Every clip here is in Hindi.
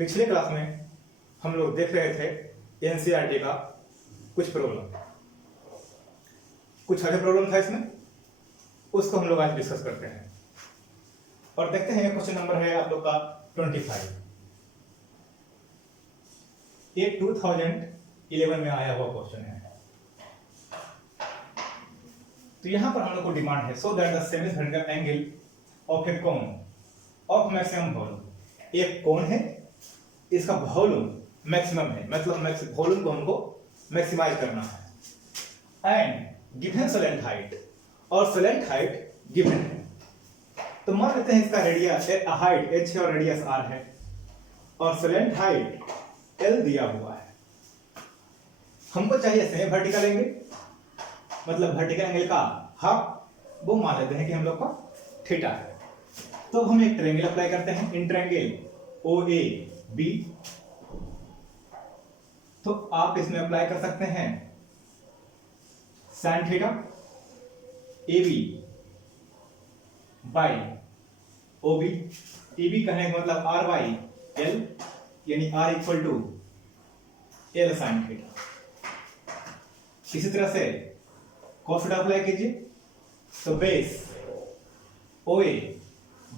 पिछले क्लास में हम लोग देख रहे थे एनसीईआरटी का कुछ प्रॉब्लम, कुछ अच्छे प्रॉब्लम था इसमें, उसको हम लोग आज डिस्कस करते हैं और देखते हैं। क्वेश्चन नंबर है आप लोग का 25। ये 2011 में आया हुआ क्वेश्चन है। तो यहां पर हम लोग को डिमांड है so that the semi-circular angle of A cone of maximum volume. एक कोन है, इसका वॉल्यूम मैक्सिमम है, मतलब वॉल्यूम को हमको मैक्सिमाइज करना है एंड गिवन स्लैंट हाइट, और स्लैंट हाइट गिवन है। तो मान लेते हैं इसका रेडियस हाइट h है और रेडियस r है और स्लैंट हाइट l दिया हुआ है। हमको चाहिए सेमी वर्टिकल एंगल, मतलब वर्टिकल एंगल का हाफ, वो मान लेते हैं कि हम लोग का थीटा है। तो हम एक ट्रायंगल अप्लाई करते हैं, इन ट्रायंगल OAB। तो आप इसमें अप्लाई कर सकते हैं sin थीटा AB बाई OB। AB कहने का मतलब R बाई L, यानी R equal to L sin थीटा। इसी तरह से cos थीटा अप्लाई कीजिए, तो बेस OA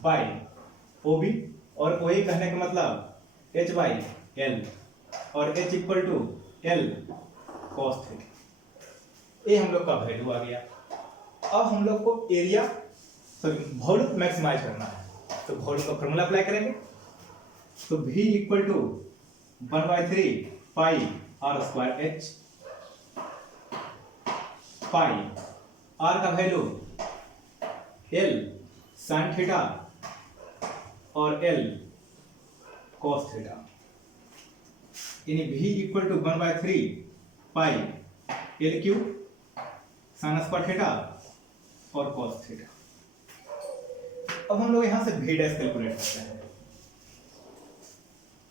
बाई OB, और OA कहने का मतलब H बाई L और H equal to L cos थीटा। ये हम लोग का वैल्यू आ गया। अब हम लोग को एरिया वॉल्यूम मैक्सिमाइज करना है, तो वॉल्यूम का फॉर्मूला अप्लाई करेंगे। तो V equal to 1/3 pi R square H, pi R का वैल्यू L sin थीटा और L cos थीटा, यानी V equal to 1/3 pi L cube sin square theta और cos थीटा। अब हम लोग यहां से V डैश कैलकुलेट करते हैं,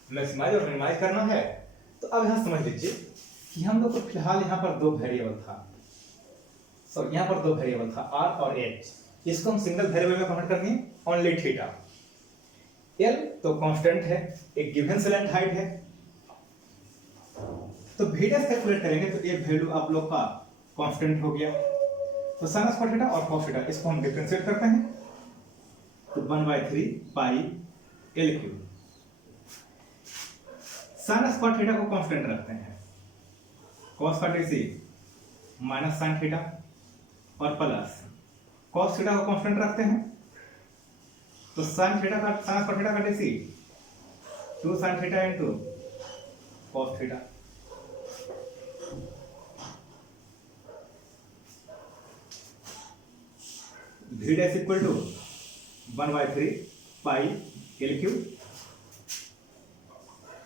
मैक्सिमाइज और मिनिमाइज करना है। तो अब यहां समझ लीजिए कि हम लोग को फिलहाल यहां पर दो वेरिएबल था, सॉरी यहां पर दो वेरिएबल था R और H। इसको हम सिंगल वेरिएबल में कन्वर्ट करनी है, ओनली थीटा। L तो कांस्टेंट है, एक गिवन स्लैंट हाइट है। तो V डैश कैलकुलेट करेंगे तो ये वैल्यू आप लोग का कांस्टेंट हो गया। तो sin स्क्वायर थीटा और cos थीटा इसको हम डिफरेंशिएट करते हैं, तो 1/3 pi L cube. sin square theta को कांस्टेंट रखते हैं, cos का डेसी माइनस sin थीटा और प्लस cos थीटा को कांस्टेंट रखते हैं, तो sin थीटा का sin स्क्वायर थीटा का डेसी 2 sin theta into cos theta. V dash equal to 1/3 pi L cube,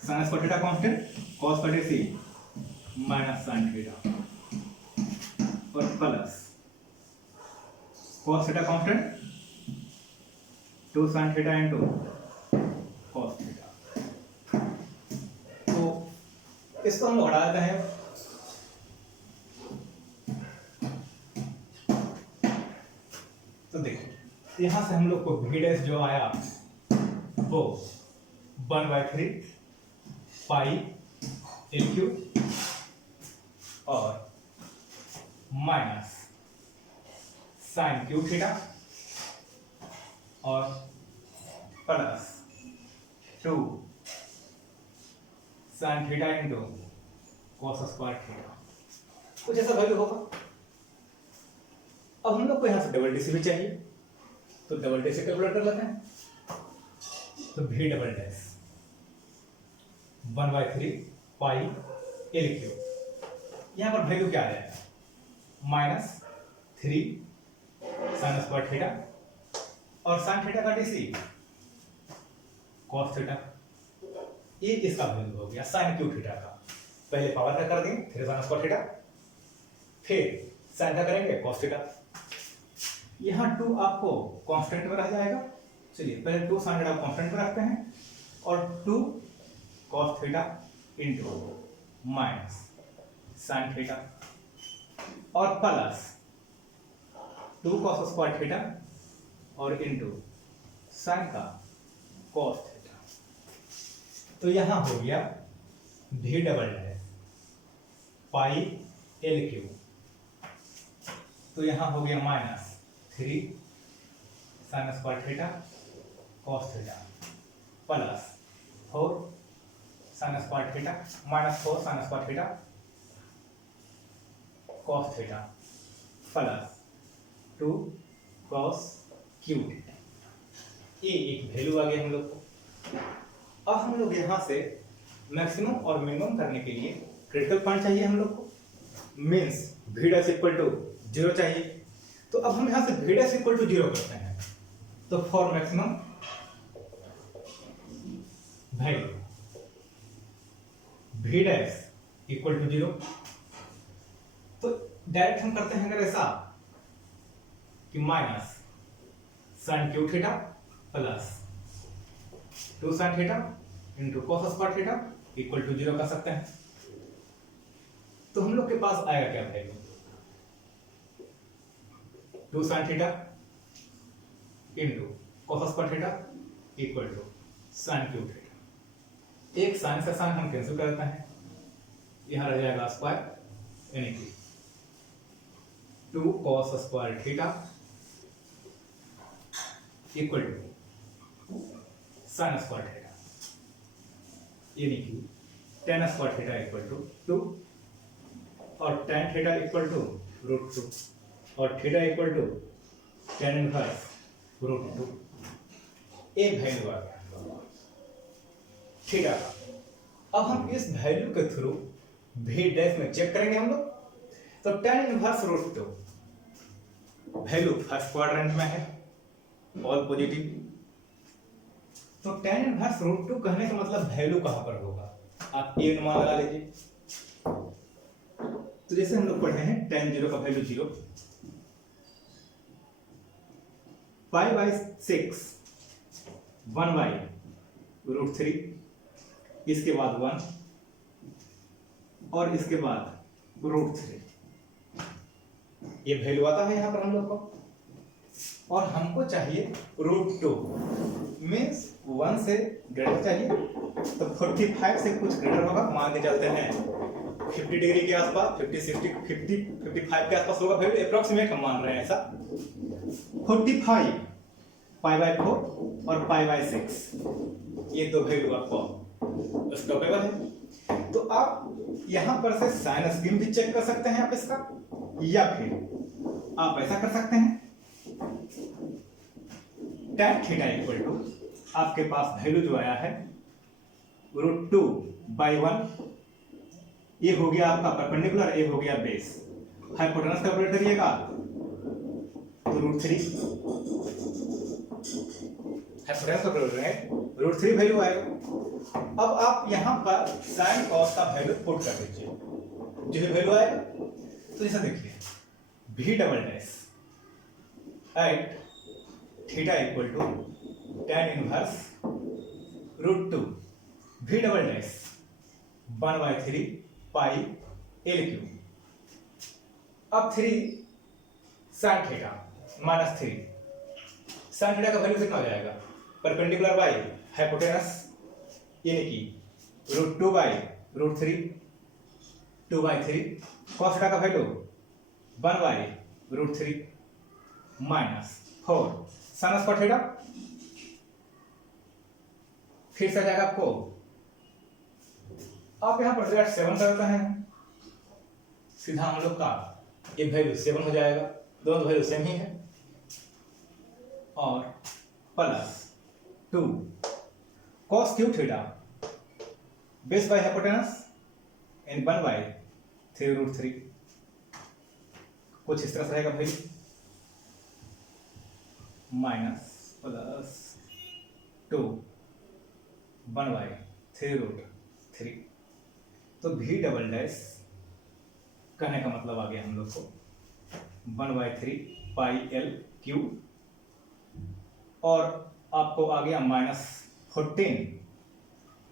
sin square theta constant, cos का डेसी माइनस sin थीटा और plus cos theta constant 2 sin theta into cos theta. तो इसको हम लोग हटा देते हैं। तो देखिए यहां से हम लोग को V डैश जो आया वो 1/3 पाई L क्यूब और माइनस साइन क्यूब थीटा और plus 2 sine theta into cos square theta, कुछ ऐसा वैल्यू होगा। अब हम लोग को यहां से डबल डेसी भी चाहिए, तो डबल डेसी कैलकुलेट कर लेते हैं। तो V double dash 1/3 pi L cube, यहां पर वैल्यू क्या आ जाएगा, -3 sin स्क्वायर थीटा और sin थीटा का डेसी cos थीटा। ये इसका वैल्यू हो गया sin क्यूब थीटा का। पहले पावर का कर देंगे, फिर sin स्क्वायर थीटा, फिर sin का करेंगे cos थीटा। यहाँ 2 आपको कांस्टेंट में रह जाएगा। चलिए पहले 2 sin थीटा कांस्टेंट में रखते हैं और 2 cos theta into minus sin theta और प्लस 2 cos स्क्वायर थीटा और इंटू sin का cos थीटा। तो यहां हो गया भी डबल डैश पाई एल क्यू, तो यहां हो गया -3 sign square theta cos theta plus 4 sign square theta -4 sign square theta cos theta plus 2 cos Q theta. ये एक वैल्यू आ गया हम लोग को। अब हम लोग यहां से मैक्सिमम और मिनिमम करने के लिए क्रिटिकल पॉइंट चाहिए हम लोग को, means v dash equal to 0 चाहिए। तो अब हम यहां से v डैश इक्वल टू 0 करते हैं, तो for maximum value v dash equal to 0, तो डायरेक्ट हम करते हैं अगर ऐसा कि minus sine cube theta plus 2 sine theta into cos square theta equal to 0 कर सकते हैं। तो हम लोग के पास आएगा क्या value, 2 sine theta into cos square theta equal to sine cube theta. एक साइन से साइन हम कैंसिल कर देते हैं, यहां रह जाएगा स्क्वायर यानी कि 2 cos square theta equal to sine square theta यानी कि tan square theta equal to 2 और tan थीटा इक्वल टू √2 और theta equal to tan inverse √2। ये वैल्यू आ गया थीटा का। अब हम इस वैल्यू के थ्रू v डैश में चेक करेंगे हम लोग, तो tan inverse √2 value first quadrant में है, ऑल पॉजिटिव, तो tan इनवर्स √2 कहने का मतलब वैल्यू कहां पर होगा, आप ये अनुमान लगा लीजिए। तो जैसे हम लोग पढ़े हैं tan 0 का वैल्यू 0, π/6 1/√3, इसके बाद 1 और इसके बाद √3, ये वैल्यू आता है यहां पर हम लोग को। और हमको चाहिए √2 मीन्स 1 से ग्रेटर चाहिए, तो 45 से कुछ ग्रेटर होगा, मान के चलते हैं 50 डिग्री के आसपास, 50 60 50 55 के आसपास होगा वैल्यू, अप्रॉक्सीमेट हम मान रहे हैं ऐसा। 45 π/4 और π/6 ये दो वैल्यू आपको स्टॉपेबल है। तो आप यहां पर से साइन स्क्रीन भी चेक कर सकते हैं आप इसका, या फिर आप ऐसा कर सकते हैं tan थीटा इक्वल टू आपके पास वैल्यू जो आया है √2/1, ये हो गया आपका परपेंडिकुलर, ये हो गया बेस। हाइपोटेनस कैलकुलेट करिएगा तो √3, हाइपोटेनस कैलकुलेट है √3 वैल्यू आएगा। अब आप यहां पर साइन कॉस का वैल्यू पुट कर दीजिए, जो वैल्यू आएगा। तो जैसा देखिए v double dash at theta equal to tan inverse √2 v double dash 1/3 pi L cube. अब 3 साइन थीटा -3, साइन थीटा का वैल्यू कितना हो जाएगा, परपेंडिकुलर बाई हाइपोटेनस यानी कि √2/√3 2/3, कॉस थीटा का वैल्यू 1/√3 -4 साइन स्क्वायर थीटा, फिर से जाएगा आपको, आप यहां पर 7 करते हैं, सीधा हम लोग का ये वैल्यू 7 हो जाएगा, दोनों वैल्यू सेम ही है, और plus 2 cos Q theta base by hypotenuse and 1/3√3, कुछ इस तरह से रहेगा वैल्यू, माइनस प्लस 2 1/3√3। तो v डबल डैश कहने का मतलब आ गया हम लोग को 1/3 पाई एल क्यू, और आपको आ गया -14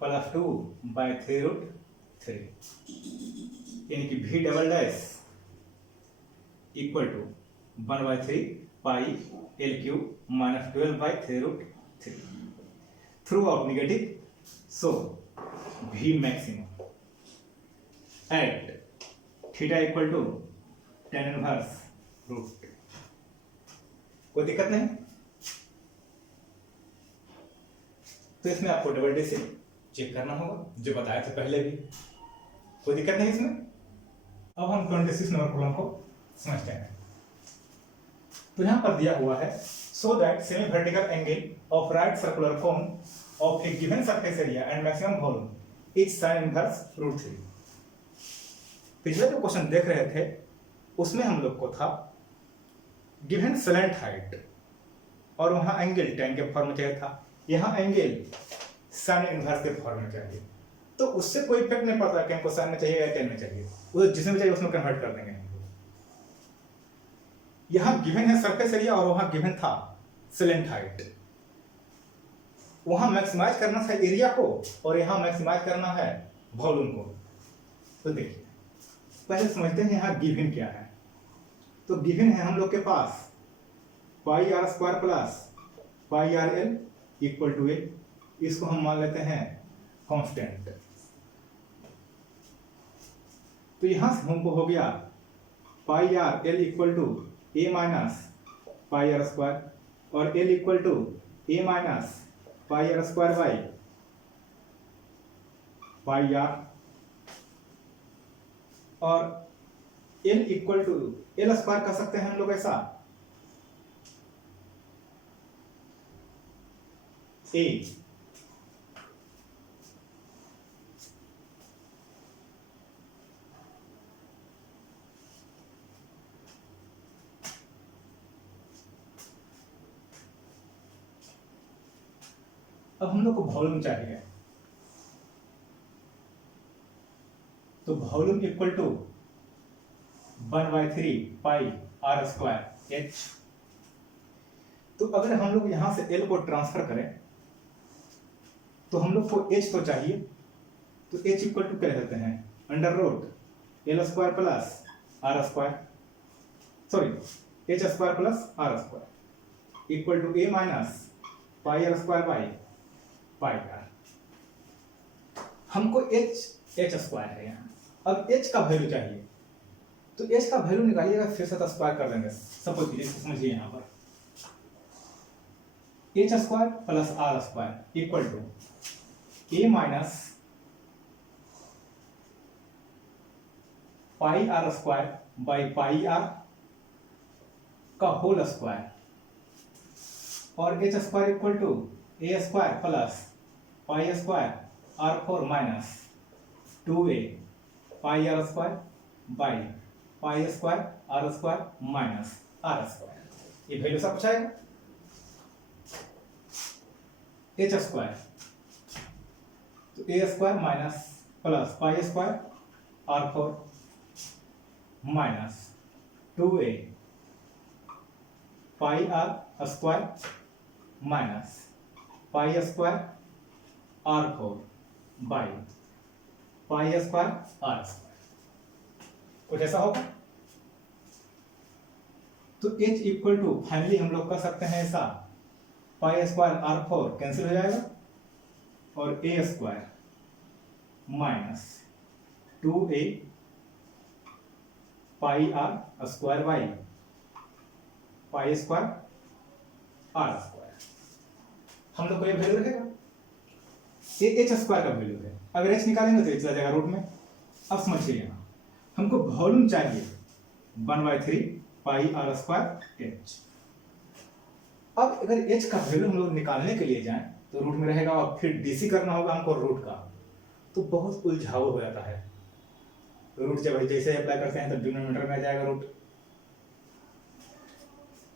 प्लस 2/3√3, यानी कि v double dash equal to 1/3 pi L cube -12/3√3 through out negative, so V maximum at theta equal to tan inverse root. कोई दिक्कत नहीं? तो इसमें आपको डबल डी से चेक करना होगा, जो बताया था पहले भी। कोई दिक्कत नहीं इसमें। अब हम 26 नंबर प्रॉब्लम को समझते हैं। तो यहां पर दिया हुआ है, so that semi vertical angle of right circular cone of a given surface area and maximum volume is sin inverse root 3। पिछले जो क्वेश्चन देख रहे थे उसमें हम लोग को था गिवन स्लैंट हाइट और वहां एंगल tan के फॉर्म में चाहिए था, यहाँ एंगल sin इनवर्स के फॉर्म में चाहिए। तो उससे कोई इफेक्ट नहीं पड़ता कि हमको sin में चाहिए या tan में चाहिए, वो जिसमें चाहिए उसमें कन्वर्ट कर देंगे। यहाँ गिवन है सरफेस एरिया और वहां गिवन था स्लैंट हाइट। वहां मैक्सिमाइज करना था एरिया को और यहाँ मैक्सिमाइज करना है वॉल्यूम को। तो देखिए पहले समझते हैं यहाँ गिवन क्या है। तो गिवन है हम लोग के पास pi are square plus pi r l equal to a. इसको हम मान लेते हैं कांस्टेंट। तो यहां से हमको हो गया pi r l equal to A minus pi are square और l equal to A minus pi are square by pi r और l equal to l square कर सकते हैं हम लोग ऐसा ए अब हम लोग को वॉल्यूम चाहिए। तो volume equal to 1/3 pi are square H. तो अगर हम लोग यहां से एल को ट्रांसफर करें तो हम लोग को एच तो चाहिए। तो एच इक्वल टू क्या लेते हैं under root L square plus are square, sorry H square plus are square equal to A minus pi are square by pi R. हमको एच स्क्वायर है यहाँ। अब एच का वैल्यू चाहिए तो एच का वैल्यू निकालिएगा, फिर से स्क्वायर कर देंगे। सपोज कीजिए, समझिए यहाँ पर h square plus are square equal to A minus pi are square by pi r का होल स्क्वायर और h square equal to a square plus pi square are four minus 2a pi are square by pi square are square minus r square. ये वैल्यू सब कुछ आएगा। एच स्क्वायर तो a square minus plus pi square are four minus 2a pi are square minus pi square are four by pi square are square. कुछ ऐसा होगा। तो h इक्वल टू फाइनली हम लोग कर सकते हैं ऐसा, pi square are four cancel हो जाएगा और ए square minus 2a pi are square by pi square are square. हम लोग को ये वैल्यू रहेगा, ये एच स्क्वायर का वैल्यू है। अगर एच निकालेंगे तो एच चला जाएगा रूट में। अब समझिए यहाँ हमको वॉल्यूम चाहिए 1/3 पाई आर स्क्वायर एच। अब अगर एच का वैल्यू हम लोग निकालने के लिए जाएं तो रूट में रहेगा और फिर डीसी करना होगा हमको रूट का, तो बहुत उलझाऊ हो जाता है। रूट जब जैसे अप्लाई करते हैं तो डिनोमिनेटर में आ जाएगा रूट।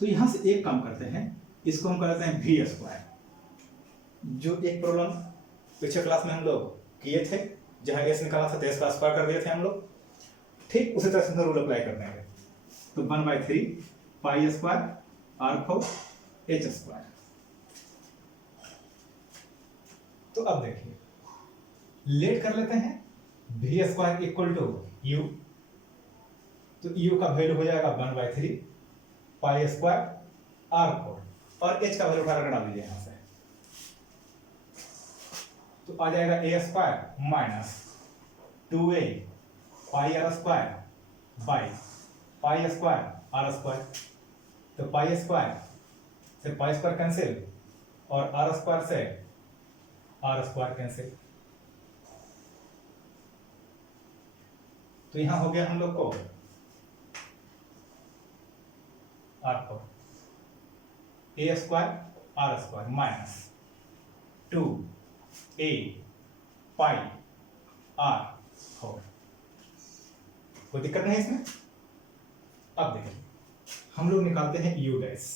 तो यहां से एक काम करते हैं, इसको हम करते हैं वी स्क्वायर। जो एक प्रॉब्लम पिछले क्लास में हम लोग किए थे जहां एस निकाला था तो एस का स्क्वायर कर दिए थे हम लोग, ठीक उसी तरह से रूल अप्लाई करते हैं। तो 1/3 pi square are four h square. तो अब देखिए लेट कर लेते हैं v square equal to u. तो यू का वैल्यू हो जाएगा 1/3 पाई स्क्वायर आर फोर और एच का वैल्यू उठा कर डाल दीजिए यहां से। तो आ जाएगा a square minus 2a pi are square by pi square are square. तो पाई स्क्वायर से पाई स्क्वायर कैंसिल और आर स्क्वायर से आर स्क्वायर कैंसिल। तो यहां हो गया हम लोग को आपको a square are square minus 2a pi r 4। कोई दिक्कत नहीं इसमें। अब देखिए हम लोग निकालते हैं यू डैश।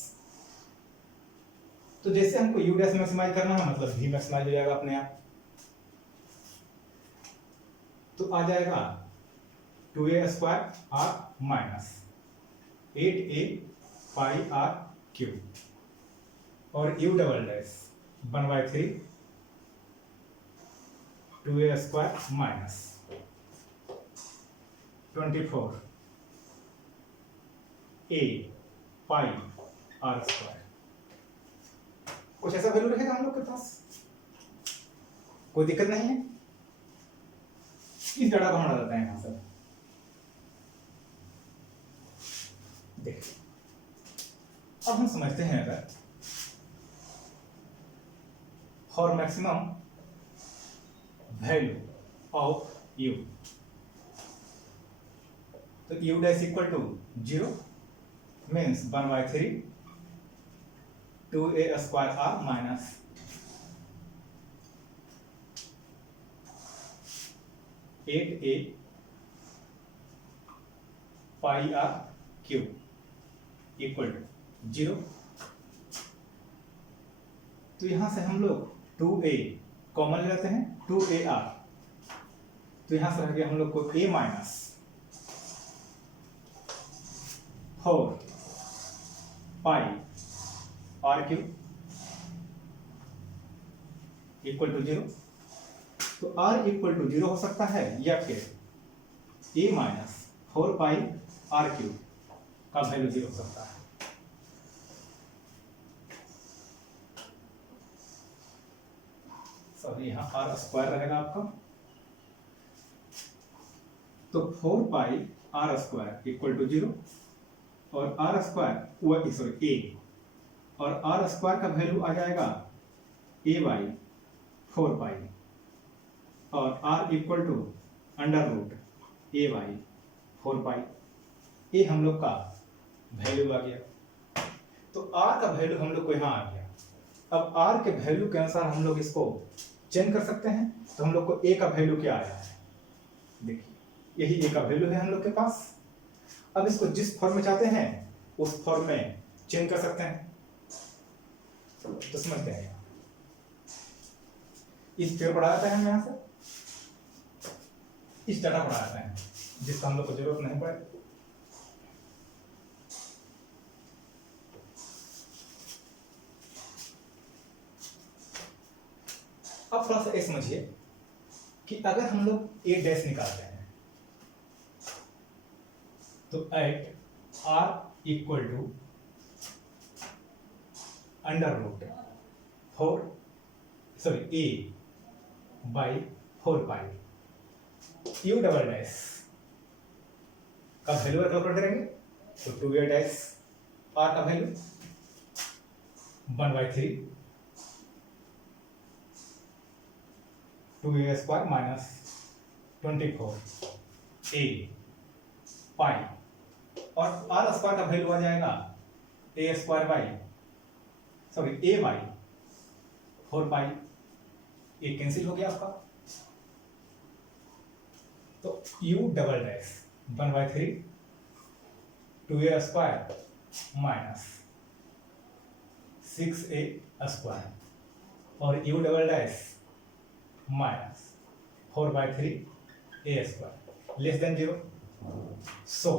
तो जैसे हमको यू डैश मैक्सिमाइज करना है मतलब भी मैक्सिमाइज हो जाएगा अपने आप। तो आ जाएगा 2a square r minus 8a pi are cube और u double dash 1/3 2a square minus 24 a pi are square. कुछ ऐसा वैल्यू रहेगा हम लोग के पास, कोई दिक्कत नहीं है। इस डाटा को हटा देते हैं यहां से। देखिए अब हम समझते हैं अगर for maximum value of u, तो u dash equal to 0 means 1/3 2a square r minus 8a pi are cube equal to 0। तो यहां से हम लोग 2a कॉमन ले लेते हैं 2ar। तो यहां से रह गया हम लोग को a minus 4 pi are cube equal to 0। तो r इक्वल टू 0 हो सकता है या फिर a minus 4 pi are cube का वैल्यू 0 हो सकता है। सॉरी यहां आर स्क्वायर रहेगा आपका। तो 4 pi are square equal to 0 और आर स्क्वायर सॉरी ए और आर स्क्वायर का वैल्यू आ जाएगा a बाई 4 पाई और r equal to under root a by 4 pi. ये हम लोग का वैल्यू आ गया। तो r का वैल्यू हम लोग को यहाँ आ गया। अब r के वैल्यू के अनुसार हम लोग इसको चेंज कर सकते हैं। तो हम लोग को a का वैल्यू क्या आया है, देखिए यही a का वैल्यू है हम लोग के पास। अब इसको जिस फॉर्म में चाहते हैं उस फॉर्म में चेंज कर सकते हैं। तो समझते हैं इस फिगर पढ़ा जाता है हम यहां से, इस डाटा पढ़ा जाता है जिसका हम लोग को जरूरत नहीं पड़े। अब थोड़ा सा ये समझिए कि अगर हम लोग a डैश निकालते हैं तो at r equal to under root 4 sorry a by 4 pi U double dash का वैल्यू कैलकुलेट करेंगे तो 2a डैश r का value 1/3 2a square minus 24 a pi और r स्क्वायर का वैल्यू आ जाएगा a square by sorry a by 4 pi. ये कैंसिल हो गया आपका। तो u double dash 1/3 2a square minus 6a square और u double dash minus 4/3 a square less than 0। So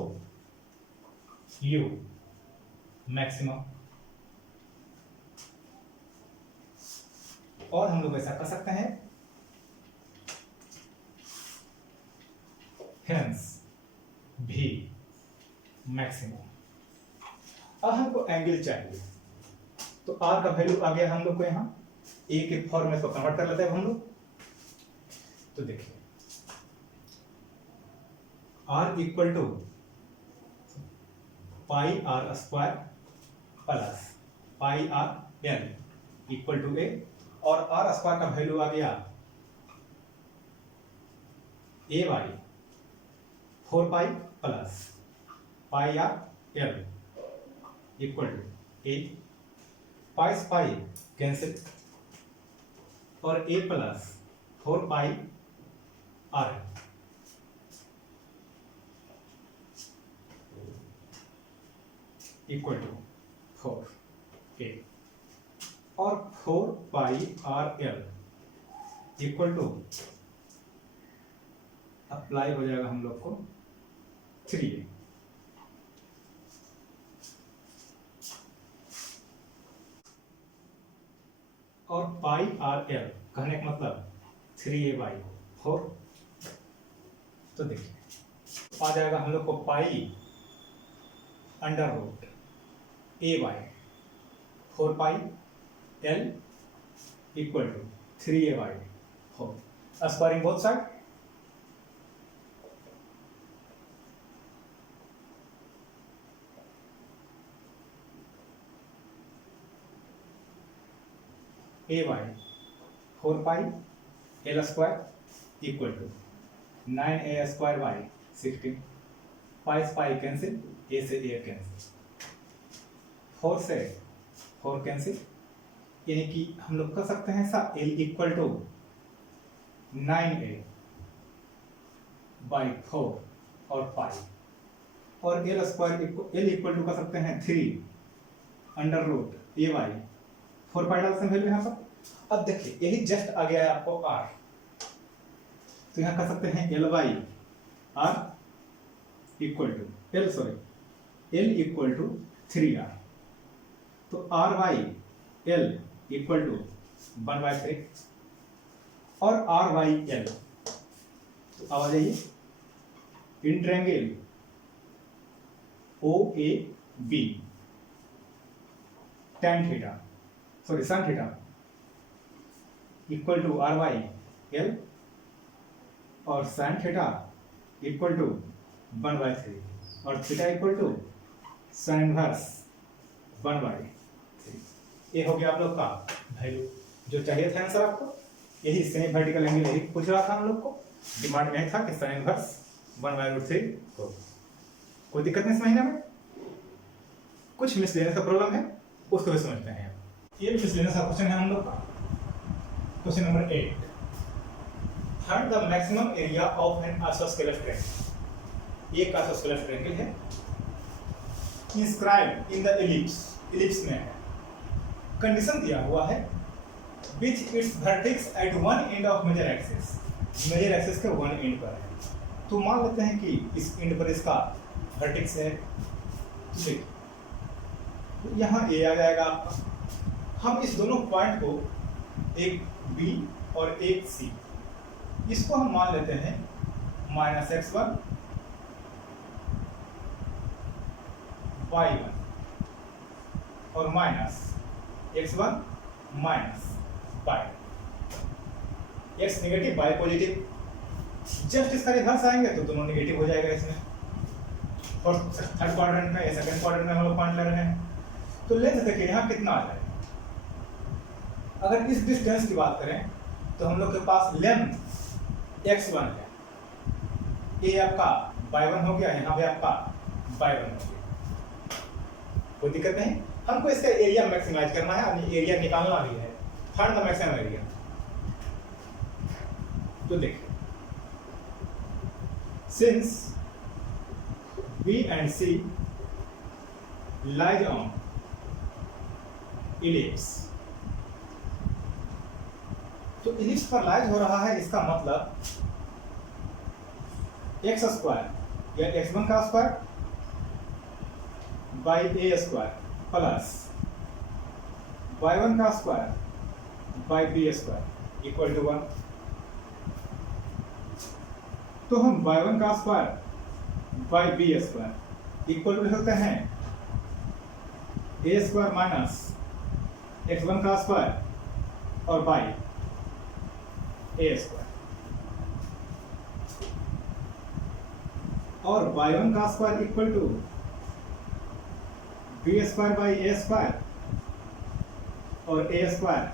u maximum. और हम लोग ऐसा कर सकते हैं हेंस भी मैक्सिमम। अब हमको एंगल चाहिए तो r का वैल्यू आ गया हम लोग को यहाँ a के फॉर्म में इसको कन्वर्ट कर लेते हैं हम लोग। तो देखिए r equal to pi are square plus pi r l equal to a, और आर स्क्वायर का वैल्यू आ गया a by 4 pi plus pi r l equal to a, pi से पाई कैंसिल, और a plus 4 pi r equal to 4 a, और 4 pi r l equal to apply हो जाएगा हम लोग को 3a, और पाई आर एल कहने का मतलब 3a बाई 4। तो देखिए आ जाएगा हम लोग को pi under root a by 4 pi l equal to 3a by 4। Squaring both side, a by 4 pi l square equal to 9a square by 16, pi से पाई कैंसिल, a से a कैंसिल, 4 से 4 कैंसिल, यानी कि हम लोग कर सकते हैं ऐसा l equal to 9a by 4 और पाई, और l square l equal to कर सकते हैं 3 under root a by 4 pi डाल सकते हैं यहाँ पर। अब देखिए यही जस्ट आ गया है आपको r, तो यहाँ कर सकते हैं l by r equal to l equal to 3r, तो r by l equal to 1/3, और r बाई l, तो अब आ जाइए in triangle O A B tan theta sorry sin theta equal to R by L, और sin थीटा इक्वल टू 1/3, और theta equal to sin inverse 1/3। ये हो गया आप लोग का वैल्यू जो चाहिए था आंसर आपको। यही सेमी वर्टिकल एंगल यही पूछ रहा था हम लोग को, डिमांड में था कि sin इनवर्स 1/3 हो। कोई दिक्कत नहीं इस महीने में, कुछ मिसलेनियस का प्रॉब्लम है उसको भी समझते हैं। ये मिसलेनियस का क्वेश्चन है हम लोग का, question number 8, find the maximum area of an आइसोस्केलर ट्रायंगल। ये एक आइसोस्केलर ट्रायंगल है, इंस्क्राइब्ड इन द इलिप्स में है, कंडीशन दिया हुआ है which its vertex at one end of major axis के वन एंड पर है। तो मान लेते हैं कि इस एंड पर इसका वर्टेक्स है, ठीक, तो यहाँ ए आ जाएगा आपका। हम इस दोनों पॉइंट को एक बी और एक सी, इसको हम मान लेते हैं -x1 y1 और -x1 y, x negative y positive, just इसका रिवर्स आएंगे तो दोनों नेगेटिव हो जाएगा इसमें। और थर्ड क्वाड्रेंट में या सेकंड क्वाड्रेंट में हम लोग पॉइंट ले रहे हैं, तो लेंथ देखिए यहाँ कितना आ जाएगा। अगर इस डिस्टेंस की बात करें तो हम लोग के पास लेंथ x1 है, ये आपका y1 हो गया, यहाँ पे आपका y1 हो गया, कोई दिक्कत नहीं। हमको इसका एरिया मैक्सिमाइज करना है, यानी एरिया निकालना भी है, फाइंड द मैक्सिमम एरिया। तो देखिए since B and C lies on ellipse, तो इलिप्स पर लाइज हो रहा है, इसका मतलब x स्क्वायर या x1 का square by a square plus y1 का square by b square equal to 1। तो हम y1 का square by B square equal to लिख सकते हैं a स्क्वायर माइनस x1 का स्क्वायर और बाई a स्क्वायर। और y1 का square equal to B square by A square और ए स्क्वायर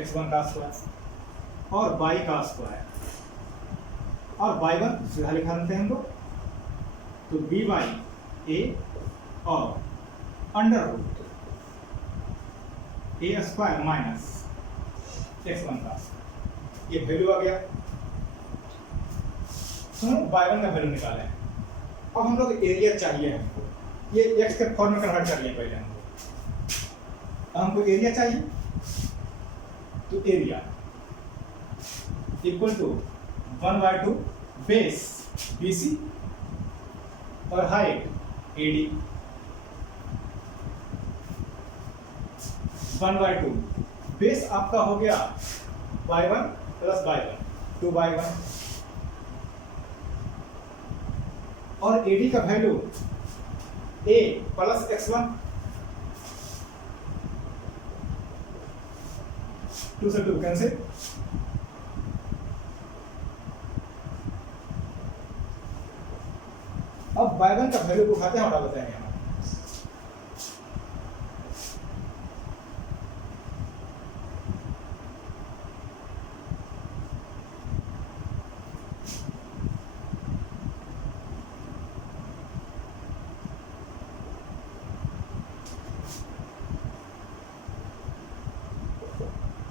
x1 का स्क्वायर और y का स्क्वायर और y1 सीधा लिखा देते हैं हम लोग, तो बी बाई ए और अंडर रूट ए स्क्वायर माइनस x1 का स्क्वायर, ये वैल्यू आ गया। तो हम y1 का वैल्यू निकाले। अब हम लोग एरिया चाहिए हमको, ये x के फॉर्म में कन्वर्ट कर लिए पहले हमको एरिया चाहिए, तो area equal to 1/2 base BC और हाइट AD 1/2 बेस आपका हो गया y1 प्लस y1 2/1 और AD का वैल्यू a प्लस x1 2 से 2 कैंसिल, अब y1 का वैल्यू उठाते हैं, हटा देते हैं यहाँ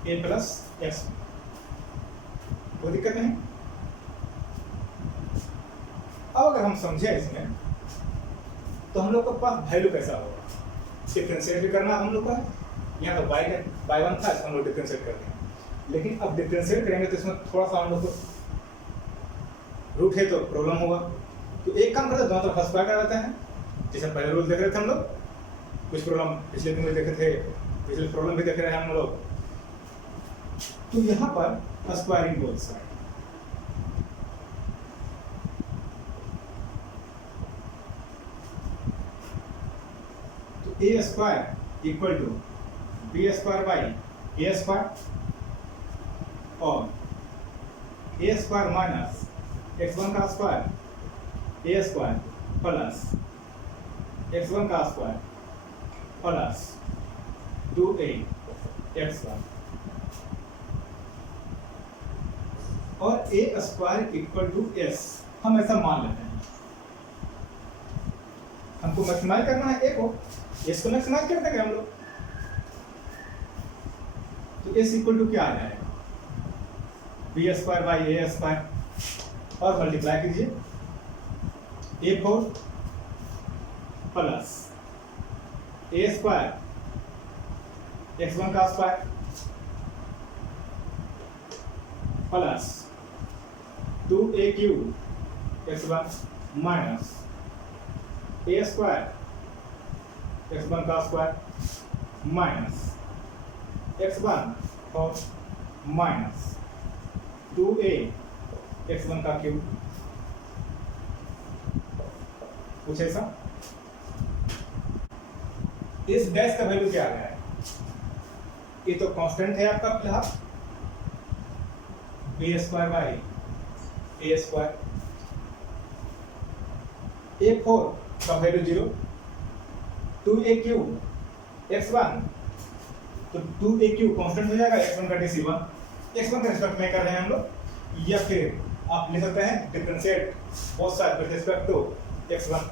a प्लस x, कोई दिक्कत नहीं। अब अगर हम समझे इसमें तो हम लोग के पास वैल्यू कैसा होगा, डिफरेंशिएट भी करना हम लोग का है। यहाँ तो y1 था, इसको हम लोग डिफरेंशिएट करते हैं, लेकिन अब डिफरेंशिएट करेंगे तो इसमें थोड़ा सा हम लोग को रूट है तो प्रॉब्लम होगा। तो एक काम करते हैं, दोनों तरफ स्क्वायर कर देते हैं, जैसे पहले रूल देख रहे थे हम लोग, कुछ प्रॉब्लम पिछले दिन में देखे थे, पिछले प्रॉब्लम भी देख रहे हैं हम लोग। तो यहाँ पर स्क्वायरिंग बोथ साइड, तो a square equal to B square by A square और ए स्क्वायर माइनस x1 का स्क्वायर ए स्क्वायर प्लस x1 का स्क्वायर प्लस 2a x1 और ए स्क्वायर इक्वल टू एस, हम ऐसा मान लेते हैं। हमको मैक्सिमाइज करना है ए को, एस को मैक्सिमाइज कर देंगे हम लोग। तो एस इक्वल टू क्या आ जाएगा, b square by A square और मल्टीप्लाई कीजिए a4 plus a square x1 का square plus 2a cube x1 minus a square x1 का स्क्वायर माइनस x1 और माइनस 2a x1 का क्यूब, कुछ ऐसा। इस डैश का वैल्यू क्या आ रहा है, ये तो कांस्टेंट है आपका फिलहाल, B square by A square, a4 का वैल्यू 0, 2a क्यूब x1, तो 2a क्यूब कांस्टेंट हो जाएगा, x1 का DC1, x1 के रिस्पेक्ट में कर रहे हैं हम लोग, या फिर आप लिख सकते हैं differentiate both side with respect to x1,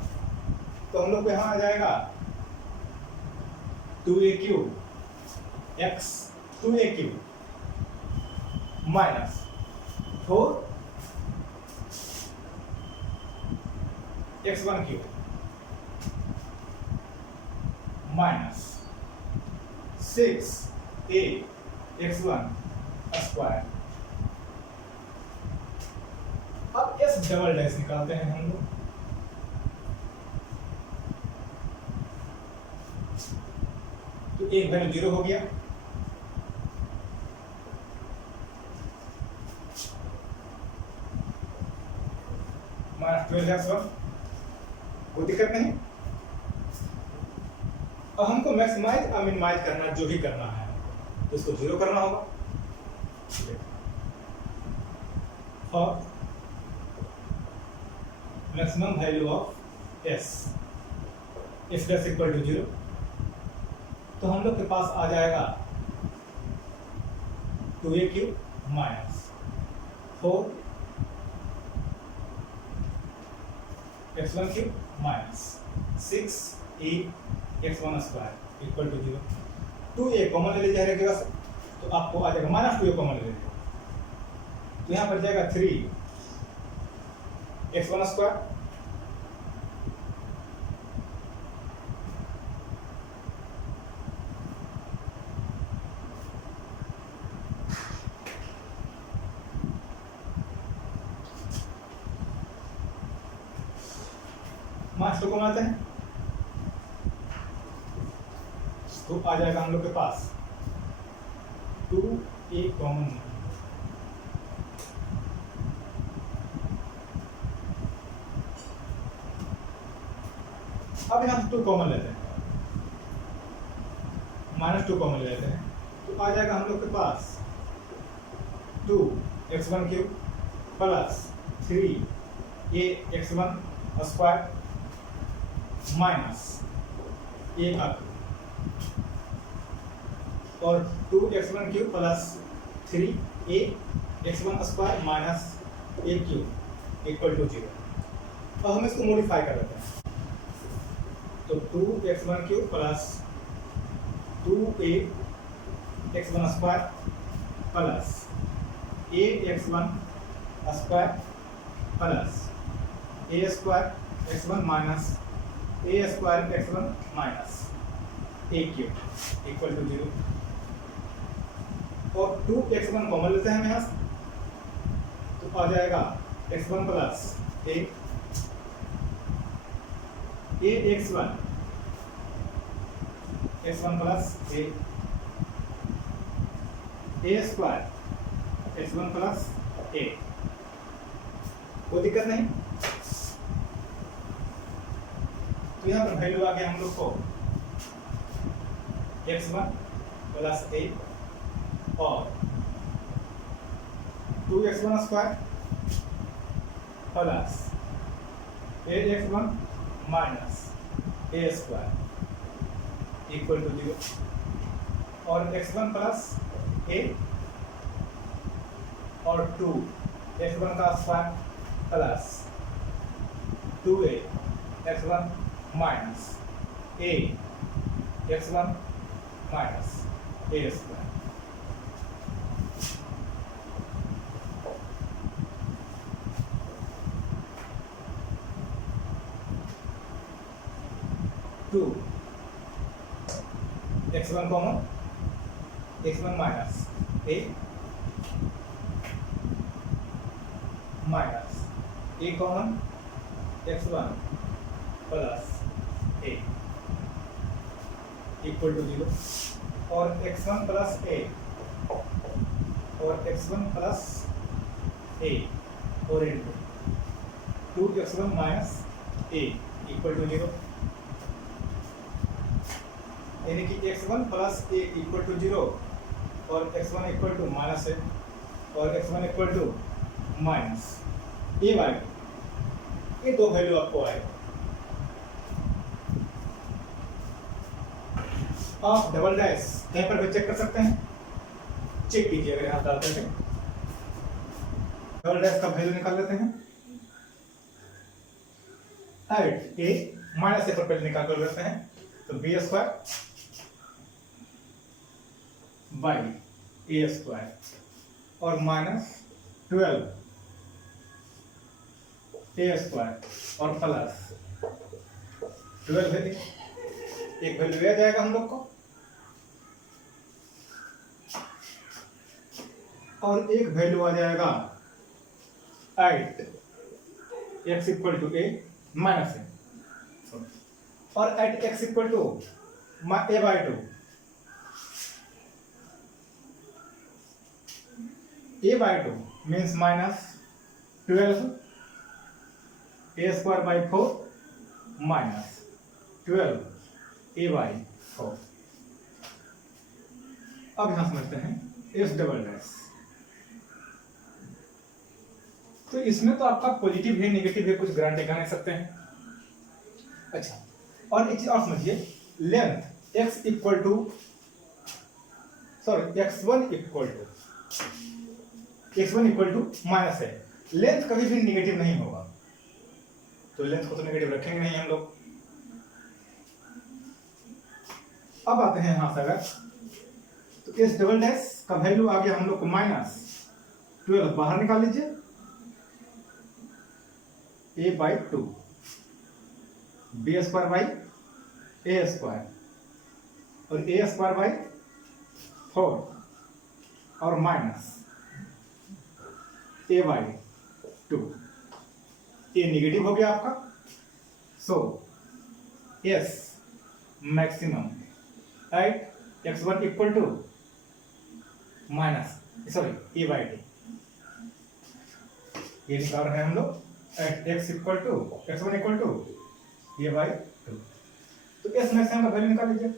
तो हम लोग को यहाँ आ जाएगा 2a cube x 2a cube minus 4 x1 cube minus 6a x1 square. अब इस डबल डैश निकालते हैं हम लोग, तो एक वैल्यू 0 हो गया, माइनस 12x1, कोई दिक्कत नहीं। अब हमको मैक्सिमाइज और मिनिमाइज करना, जो भी करना है तो इसको 0 करना होगा, और maximum value of S dash equal to 0, तो हम लोग के पास आ जाएगा 2a cube minus 4 x1 cube minus 6e x1 square equal to 0। 2a common ले लीजिए हर एक जगह से, तो आपको आ जाएगा माइनस 2a कॉमन ले लीजिए, तो यहाँ पर जाएगा 3 x1 स्क्वायर माइनस 2 को बनाते हैं, तो आ जाएगा हम लोग के पास 2a कॉमन। अब यहाँ 2 कॉमन लेते हैं, माइनस 2 कॉमन लेते हैं, तो आ जाएगा हम लोग के पास 2 x1 cube plus 3a x1 square minus a का और 2 x1 cube plus 3a x1 square minus a cube equal to 0। अब हम इसको मॉडिफाई कर लेते हैं, तो 2 x1 cube plus 2a x1 square plus a x1 square plus a square x1 minus a square x1 minus a cube equal to 0, और 2 x1 कॉमन लेते हैं हम यहाँ से, तो आ जाएगा x1 plus a x1 plus a square x1 plus a, कोई दिक्कत नहीं। तो यहाँ पर वैल्यू आ गया हम लोग को x1 प्लस a और 2x1 square plus a x1 minus a square equal to 0, और x1 प्लस a और 2 x1 का square plus 2a x1 minus a x1 minus a square. Two x1 common x1 minus a minus a common x1 plus a equal to 0, और x1 प्लस a और x1 प्लस a और into 2x1 minus a equal to 0, यानी कि x1 plus a equal to 0 और x1 equal to minus a और x1 equal to minus a by 2, ये दो वैल्यू आपको आएगा। आप डबल डैश कहीं पर भी चेक कर सकते हैं, चेक कीजिए अगर यहाँ डालते हैं। डबल डैश का वैल्यू निकाल लेते हैं, एट a माइनस a पर पहले निकाल कर लेते हैं, तो b square by a square और माइनस 12 a स्क्वायर और प्लस 12 है, एक वैल्यू आ जाएगा हम लोग को, और एक वैल्यू आ जाएगा 8 x equal to a minus a, और 8 x equal to a by 2, a by 2 means minus 12 a square by 4 minus 12 a by 4। अब यहां समझते हैं s डबल डैश, तो इसमें तो आपका पॉजिटिव है नेगेटिव है, कुछ गारंटी कर नहीं सकते हैं। अच्छा, और एक चीज और समझिए, length x equal to sorry x1 equal to minus है, लेंथ कभी भी नेगेटिव नहीं होगा, तो लेंथ को तो नेगेटिव रखेंगे नहीं हम लोग। अब आते हैं यहां से अगर, तो इस डबल डैश का वैल्यू आ गया हम लोग को -12, बाहर निकाल लीजिए, a/2 b² बाई a² और a² बाई 4 और माइनस a/2, ये नेगेटिव हो गया आपका। So yes maximum at x1 equal to a/2, ये निकाल रहे हैं हम लोग eight x1 equal to a/2। तो s मैक्सिमम का वैल्यू निकाल लीजिए,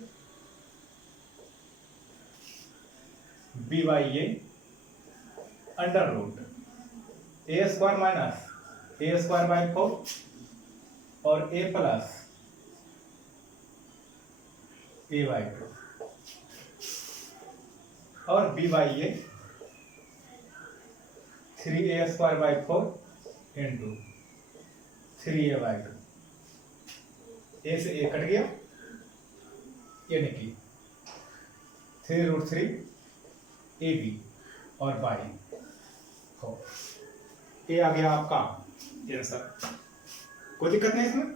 b/a under root a² minus a² by 4 और a प्लस a/2 और b/a 3a² by 4 into 3a/2, a से a कट गया, यानी कि 3√3 ab और बाई 4, ये आ गया आपका आंसर। कोई दिक्कत नहीं इसमें।